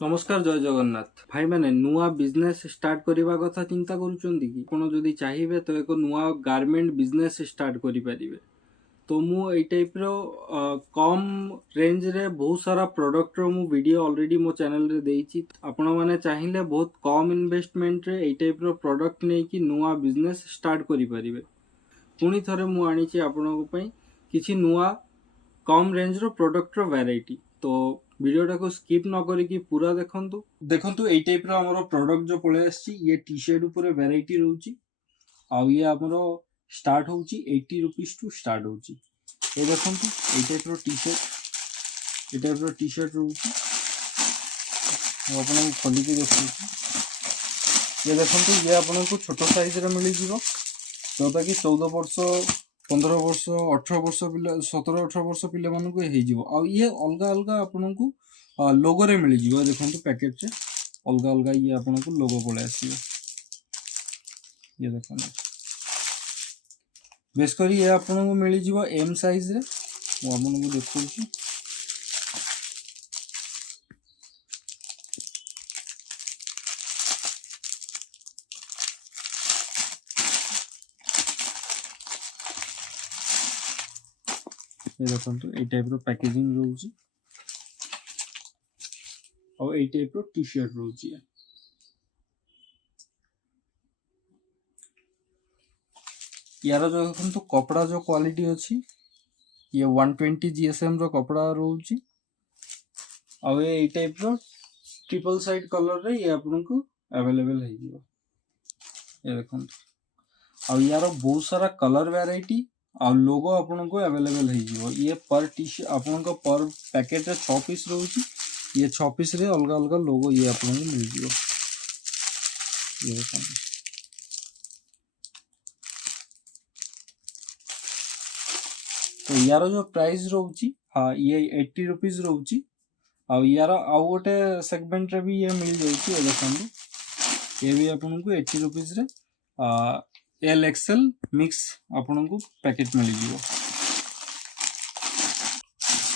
नमस्कार जय जगन्नाथ भाई मैंने नुआ बिजनेस स्टार्ट करने कथा चिंता करुँच कि ଆପଣ ଯଦି ଚାହିଁବେ ତ ଏକ ନୂଆ ଗାର୍ମେଣ୍ଟ ବିଜନେସ୍ ଷ୍ଟାର୍ଟ କରିପାରିବେ। तो ମୁଁ ଏଇ ଟାଇପ୍ର କମ୍ ରେଞ୍ଜରେ ବହୁତ ସାରା ପ୍ରଡକ୍ଟର ମୁଁ ଭିଡ଼ିଓ ଅଲରେଡ଼ି ମୋ ଚ୍ୟାନେଲରେ ଦେଇଛି। ଆପଣମାନେ ଚାହିଁଲେ ବହୁତ କମ୍ ଇନଭେଷ୍ଟମେଣ୍ଟରେ ଏଇ ଟାଇପ୍ର ପ୍ରଡକ୍ଟ ନେଇକି ନୂଆ ବିଜନେସ୍ ଷ୍ଟାର୍ଟ କରିପାରିବେ। ପୁଣି ଥରେ ମୁଁ ଆଣିଛି ଆପଣଙ୍କ ପାଇଁ କିଛି ନୂଆ कम रेंज रो प्रोडक्ट रो वैरायटी। तो वीडियोटा को स्किप न करिकी पूरा देखंतु एई टाइप रो हमरो प्रोडक्ट जो पळे आछि ये टी शर्ट ऊपर वैरायटी रहउची आ ये हमरो स्टार्ट होउची 80 रुपीस टू स्टार्ट होउची। ए देखंतु एई टाइप रो टी शर्ट रहउची आपन खोली के देखु। ये देखंतु ये आपन को छोटो साइज रे मिली जीवो जोटा कि 14 वर्ष 15 वर्ष 18 वर्ष पिला 17 18 वर्ष पिला मान को हे जीवो। आ ये अलगा अलगा आपन को लोगो रे मिली जीवो। देखंतु पैकेट रे अलगा अलगा ये आपन को लोगो पळे आसीयो। ये देखंतु बेस करी ये आपन को मिली जीवो एम साइज रे। मु आपन को देखौची ये देखंतु ए टाइप रो पैकेजिंग रहउची और ए टाइप रो टी शर्ट रहउची। यार जो देखंतु कपड़ा जो क्वालिटी अछि ये 120 जीएसएम रो कपड़ा रहउची और ए टाइप रो ट्रिपल साइड कलर रे ये आपन को अवेलेबल है जीवो। ये देखंतु और यार बहुत सारा कलर वैरायटी और लोगो आपन को अवेलेबल है जीवो। ये पर टी शर्ट आपन को पर पैकेट रे 6 पीस रहउची। ये 6 पीस रे अलग अलग लोगो ये आपन को मिल जीवो। ये देखंतु तो यार जो प्राइस रहउची हां ये 80 रुपीस रहउची और यार आउ गोटे सेगमेंट रे भी ये मिल जाउची। ये देखंतु ये भी आपन को 80 रुपीस रे एल एक्सएल मिक्स आपन को पैकेट मिल जीवो।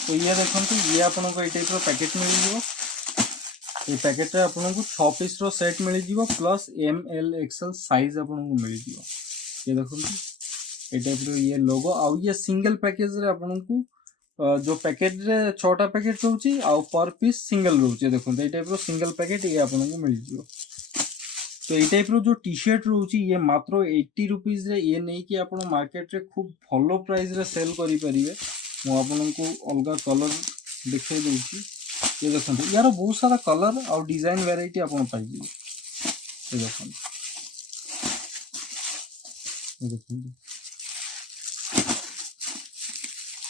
तो ये देखंतु ये आपन को ए टाइप रो पैकेट मिल जीवो। ये पैकेट रे आपन को 6 पीस रो सेट मिल जीवो plus M L XL size आपन को मिल जीवो। ये देखंतु ए टाइप रो ये लोगो आ ये सिंगल पैकेज रे आपन को जो पैकेट रे 6टा पैकेट रहउची आ पर पीस सिंगल रहउची। देखंतु ए टाइप रो सिंगल पैकेट ये आपन को मिल जीवो। तो ए टाइप रो जो टी शर्ट रहउची ये मात्र 80 रुपीस रे ये नै कि आपन मार्केट रे खूब भलो प्राइस रे सेल करि परिबे। मु आपन को अलगा कलर देखाई देउची। ये देखंतु यार बहुत सारा कलर और डिजाइन वैरायटी आपन पाइ जीवो। ये देखंतु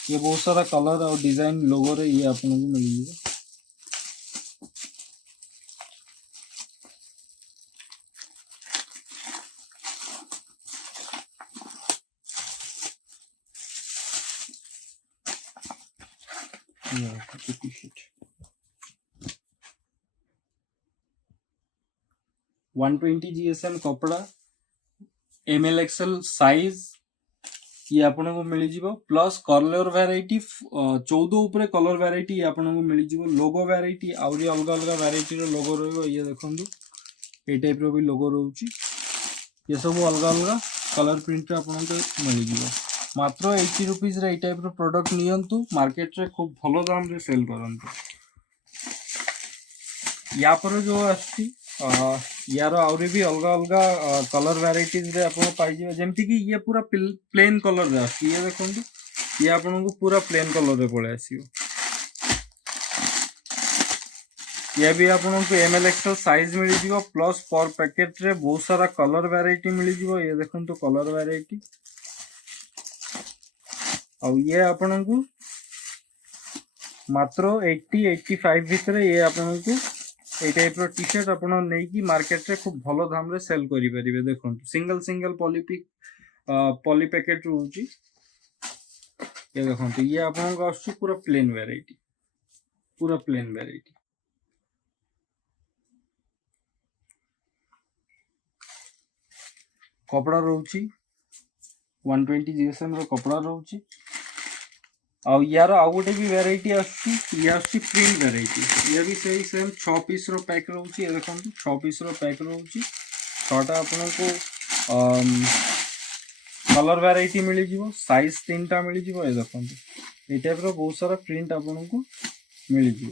ये बहुत सारा कलर और डिजाइन लोगो रे ये आपन को मिल जीवो। टी-शर्ट 120 जीएसएम कपड़ा एमएल एक्सएल साइज ये आपन को मिल जीवो प्लस कलर वैरायटी 14 ऊपर कलर वैरायटी आपन को मिल जीवो। लोगो वैरायटी आउरी अलग अलग वैरायटी रो लोगो रहइबो। ये देखंतु ए टाइप रो भी लोगो रहउची। ये सब अलग अलग कलर प्रिंट रे आपन को मिल जीवो। मात्र 80 रुपीस रे ए टाइप रो प्रोडक्ट नियंतु मार्केट रे खूब भलो दाम रे सेल करंतु। या पर जो आछि यार आउरी भी अलग अलग कलर वैरायटीज रे आपन पाइ जिवो। जेमति कि ये पूरा प्लेन कलर रे आछि। ये देखंतु ये आपन को पूरा प्लेन कलर रे पळे आसीयो। ये भी आपन को एमएल एक्सएल साइज मिल जिवो प्लस पर पैकेट रे बहुत सारा कलर वैरायटी मिल जिवो। ये देखंतु कलर वैरायटी और ये आपन को मात्र 80 85 भीतर ये आपन को ए टाइप रो टी शर्ट आपन नै कि मार्केट रे खूब भलो दाम रे सेल करि परिबे। देखंतु सिंगल सिंगल पॉली पैकेट रहउची। ये देखंतु ये आपन को आछी पूरा प्लेन वैरायटी कपड़ा रहउची 120 जीएसएम रो कपड़ा रहउची। ଆଉ ୟାର ଆଉ ଗୋଟେ ବି ଭେରାଇଟି ଆସୁଛି, ଇଏ ଆସୁଛି ପ୍ରିଣ୍ଟ ଭେରାଇଟି। ଇଏ ବି ସେଇ ସେମ୍ 6 ପିସ୍ର ପ୍ୟାକ୍ ରହୁଛି। ଏ ଦେଖନ୍ତୁ 6 ପିସ୍ର ପ୍ୟାକ୍ ରହୁଛି। 6ଟା ଆପଣଙ୍କୁ କଲର୍ ଭେରାଇଟି ମିଳିଯିବ, ସାଇଜ୍ 3ଟା ମିଳିଯିବ। ଏ ଦେଖନ୍ତୁ এই ଟାଇପ୍ର ବହୁତ ସାରା ପ୍ରିଣ୍ଟ ଆପଣଙ୍କୁ ମିଳିଯିବ।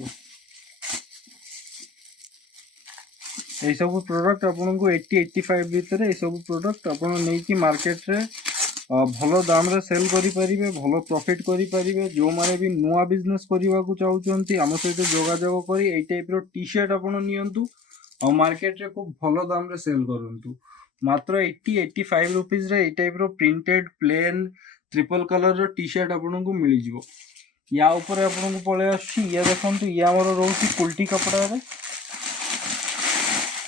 এইসବୁ ପ୍ରଡ଼କ୍ଟ ଆପଣଙ୍କୁ 80-85 ଭିତରେ ଏଇସବୁ ପ୍ରଡ଼କ୍ଟ ଆପଣ ନେଇକି ମାର୍କେଟରେ ଭଲ ଦାମରେ ସେଲ୍ କରିପାରିବେ, ଭଲ ପ୍ରଫିଟ୍ କରିପାରିବେ। ଯେଉଁମାନେ ବି ନୂଆ ବିଜନେସ୍ କରିବାକୁ ଚାହୁଁଛନ୍ତି ଆମ ସହିତ ଯୋଗାଯୋଗ କରି ଏଇ ଟାଇପ୍ର ଟି ସାର୍ଟ ଆପଣ ନିଅନ୍ତୁ ଆଉ ମାର୍କେଟରେ ଖୁବ୍ ଭଲ ଦାମରେ ସେଲ୍ କରନ୍ତୁ। ମାତ୍ର 80-85 ରୁପିଜ୍ରେ ଏଇ ଟାଇପ୍ର ପ୍ରିଣ୍ଟେଡ୍ ପ୍ଲେନ୍ ଟ୍ରିପଲ୍ କଲର୍ର ଟି ସାର୍ଟ ଆପଣଙ୍କୁ ମିଳିଯିବ। ୟା ଉପରେ ଆପଣଙ୍କୁ ପଳେଇ ଆସୁଛି, ଇଏ ଦେଖନ୍ତୁ, ଇଏ ଆମର ରହୁଛି କୁଲ୍ଟି କପଡ଼ାରେ।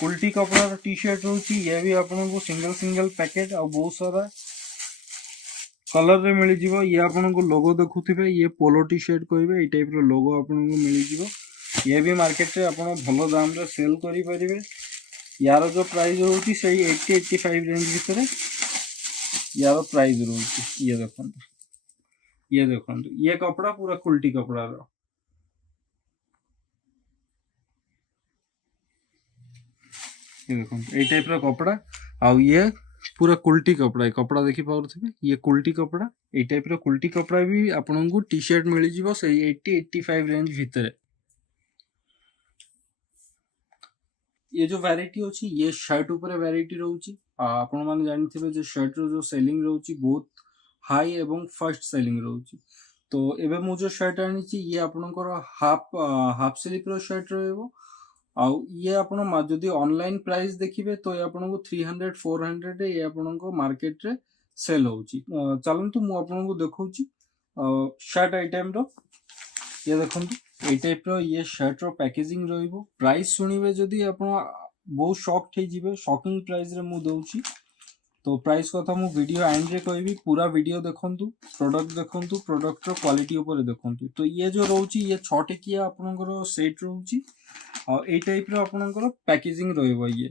କୁଲ୍ଟି କପଡ଼ାର ଟି ସାର୍ଟ ରହୁଛି। ଇଏ ବି ଆପଣଙ୍କୁ ସିଙ୍ଗଲ ପ୍ୟାକେଟ୍ ଆଉ ବହୁତ ସାରା କଲର୍ରେ ମିଳିଯିବ। ଇଏ ଆପଣଙ୍କୁ ଲୋଗୋ ଦେଖୁଥିବେ, ଇଏ ପୋଲୋ ଟି ସାର୍ଟ କହିବେ, ଏଇ ଟାଇପ୍ର ଲୋଗୋ ଆପଣଙ୍କୁ ମିଳିଯିବ। ଇଏ ବି ମାର୍କେଟରେ ଆପଣ ଭଲ ଦାମରେ ସେଲ୍ କରିପାରିବେ। ୟାର ଯେଉଁ ପ୍ରାଇସ୍ ରହୁଛି ସେଇ 80-85 ରେଞ୍ଜ ଭିତରେ ୟାର ପ୍ରାଇସ୍ ରହୁଛି। ଇଏ ଦେଖନ୍ତୁ, ଇଏ କପଡ଼ା ପୁରା କୁଲ୍ଟି କପଡ଼ାର। ଦେଖନ୍ତୁ ଏଇ ଟାଇପ୍ର କପଡ଼ା, ଆଉ ଇଏ ପୁରା କୁଲ୍ଟି କପଡ଼ା। ଏ କପଡ଼ା ଦେଖିପାରୁଥିବେ, ଇଏ କୁଲ୍ଟି କପଡ଼ା। ଏଇ ଟାଇପ୍ର କୁଲ୍ଟି କପଡ଼ା ବି ଆପଣଙ୍କୁ ଟି ସାର୍ଟ ମିଳିଯିବ ସେଇ 80-85 ରେଞ୍ଜ ଭିତରେ। ये जो वैरायटी ଅଛି ये शर्ट ଉପରେ वैरायटी ରହୁଛି। ଆପଣମାନେ ଜାଣିଥିବେ ଯେ शर्टର जो ସେଲିଂ ରହୁଛି ବହୁତ ହାଇ ଏବଂ ଫାଷ୍ଟ ସେଲିଂ ରହୁଛି। ତ ଏବେ ମୁଁ ଯେଉଁ शर्ट ଆଣିଛି ଇଏ ଆପଣଙ୍କର ହାଫ୍ ସ୍ଲିପ୍ର शर्ट ରହିବ। ଆଉ ଇଏ ଆପଣ ଯଦି ଅନଲାଇନ୍ ପ୍ରାଇସ୍ ଦେଖିବେ ତ ଇଏ ଆପଣଙ୍କୁ 300-400 ଇଏ ଆପଣଙ୍କ ମାର୍କେଟରେ ସେଲ୍ ହେଉଛି। ଚାଲନ୍ତୁ ମୁଁ ଆପଣଙ୍କୁ ଦେଖାଉଛି शर्ट ଆଇଟମ୍ର। ଇଏ ଦେଖନ୍ତୁ এই ଟାଇପ୍ର ଇଏ शर्टର ପ୍ୟାକେଜିଂ ରହିବ। ପ୍ରାଇସ୍ ଶୁଣିବେ ଯଦି ଆପଣ ବହୁତ ସକ୍ଡ ହେଇଯିବେ, ସକିଂ ପ୍ରାଇସ୍ରେ ମୁଁ ଦେଉଛି। ତ ପ୍ରାଇସ୍ କଥା ମୁଁ ଭିଡ଼ିଓ ଏଣ୍ଡରେ କହିବି, ପୁରା ଭିଡ଼ିଓ ଦେଖନ୍ତୁ, ପ୍ରଡ଼କ୍ଟ ଦେଖନ୍ତୁ, ପ୍ରଡ଼କ୍ଟର କ୍ୱାଲିଟି ଉପରେ ଦେଖନ୍ତୁ। ତ ଇଏ ଯେଉଁ ରହୁଛି ଇଏ 6 ଟିକିଆ ଆପଣଙ୍କର ସେଟ୍ ରହୁଛି। ଆଉ ଏଇ ଟାଇପ୍ର ଆପଣଙ୍କର ପ୍ୟାକେଜିଂ ରହିବ। ଇଏ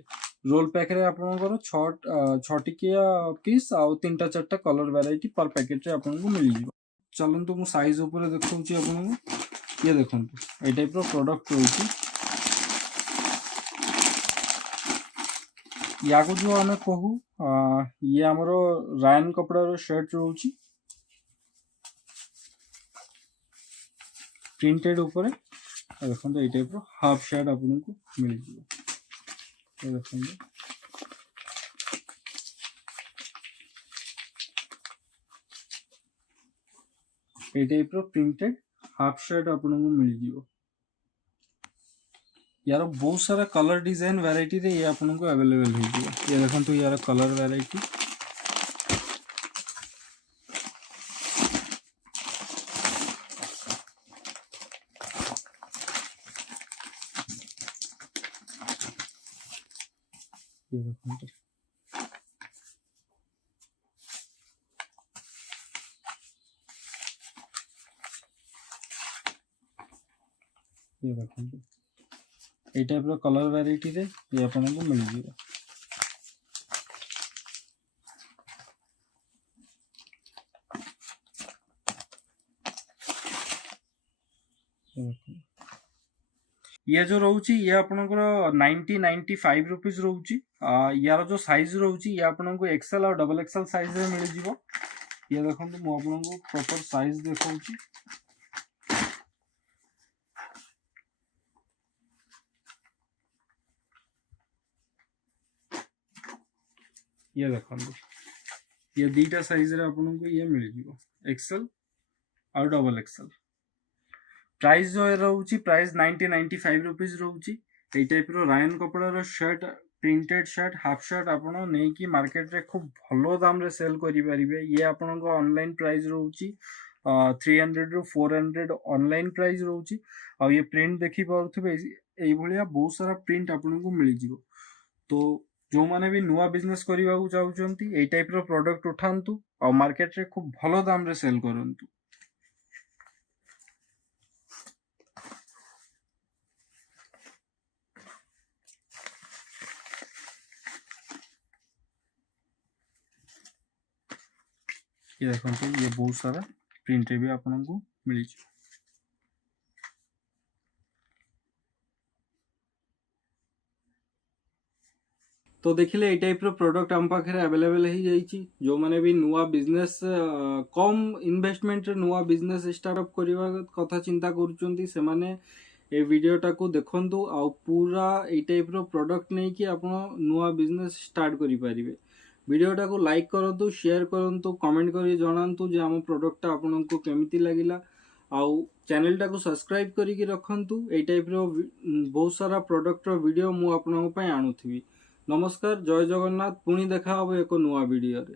ରୋଲ୍ ପ୍ୟାକ୍ରେ ଆପଣଙ୍କର 6 ଟିକିଆ ପିସ୍ ଆଉ 3-4ଟା କଲର୍ ଭ୍ୟାରାଇଟି ପର୍ ପ୍ୟାକେଟ୍ରେ ଆପଣଙ୍କୁ ମିଳିଯିବ। ଚାଲନ୍ତୁ ମୁଁ ସାଇଜ୍ ଉପରେ ଦେଖାଉଛି ଆପଣଙ୍କୁ। ଇଏ ଦେଖନ୍ତୁ ଏଇ ଟାଇପ୍ର ପ୍ରଡ଼କ୍ଟ ରହୁଛି। ୟାକୁ ଯେଉଁ ଆମେ କହୁ ଇଏ ଆମର ରାୟନ୍ କପଡ଼ାର शर्ट ରହୁଛି, ପ୍ରିଣ୍ଟେଡ୍ ଉପରେ। ଦେଖନ୍ତୁ ଏଇ ଟାଇପ୍ର ହାଫ୍ शर्ट ଆପଣଙ୍କୁ ମିଳିଯିବ। ଦେଖନ୍ତୁ ଏଇ ଟାଇପ୍ର ପ୍ରିଣ୍ଟେଡ୍ ହାଫ୍ शर्ट ଆପଣଙ୍କୁ ମିଳିଯିବ। यार बहुत सारा कलर डिजाइन वैरायटी रे ये आपको अवेलेबल हो। ये देखो यार कलर वैरायटी ये देखो ये देखो এই টাইପ୍ର କଲର୍ ଭ୍ୟାରାଇଟିରେ ଇଏ ଆପଣଙ୍କୁ ମିଳିଯିବ। ଇଏ ଯେଉଁ ରହୁଛି ଇଏ ଆପଣଙ୍କର 90-95 ରୁପିଜ୍ ରହୁଛି। ୟାର ଯେଉଁ ସାଇଜ୍ ରହୁଛି ଇଏ ଆପଣଙ୍କୁ XL ଆଉ XXL ସାଇଜ୍ରେ ମିଳିଯିବ। ଇଏ ଦେଖନ୍ତୁ ମୁଁ ଆପଣଙ୍କୁ ପ୍ରପର୍ ସାଇଜ୍ ଦେଖାଉଛି। ये देखो ये दीटा साइज रे आपको ये मिल जिवो XL और XXL। प्राइस जो रोची प्राइस 90-95 रुपीज रोची। এই টাইপ্র রায়ন কপড়ার shirt printed shirt half shirt आप नहीं मार्केट रे खूब भलो दाम रे सेल करि परिबे। ये आपनको ऑनलाइन प्राइस रोची 300-400 ऑनलाइन प्राइस रोची। आ ये प्रिंट देखि पाउथबे एई भलिया बहुत सारा प्रिंट आपनको मिल जिवो। तो जो माने भी नुआ बिजनेस करने को चाहते यही टाइप रो प्रोडक्ट उठातु और मार्केट रे खूब भलो दाम रे सेल करंतु। ये देखो ये बहुत सारा ପ୍ରିଣ୍ଟରେ ବି ଆପଣଙ୍କୁ ମିଳିଯିବ। तो देखिले ये टाइप रो प्रोडक्ट आम पाखे अवेलेबल हो जाइए। जो मैंने भी नुआ बिजनेस कम इन्वेस्टमेंट रे नुआ बिजनेस स्टार्टअप करवा कथा चिंता करुचंती से माने ए वीडियोटा को देखंतु आ पूरा ए टाइप रो प्रोडक्ट नहीं कि आपण नुआ बिजनेस स्टार्ट करि परिबे। वीडियोटा को लाइक करंतु, शेयर करंतु, कमेंट करी जणांतु जे हम प्रोडक्टटा आपनको केमिति लागिला। आउ चैनलटा को सब्सक्राइब करिकि रखंतु। ए टाइप रो बहुत सारा प्रोडक्ट रो वीडियो मु आपनको पय आणुथिबी। नमस्कार, जय जगन्नाथ। पुणी देखा हबो एक नुआ वीडियो रे।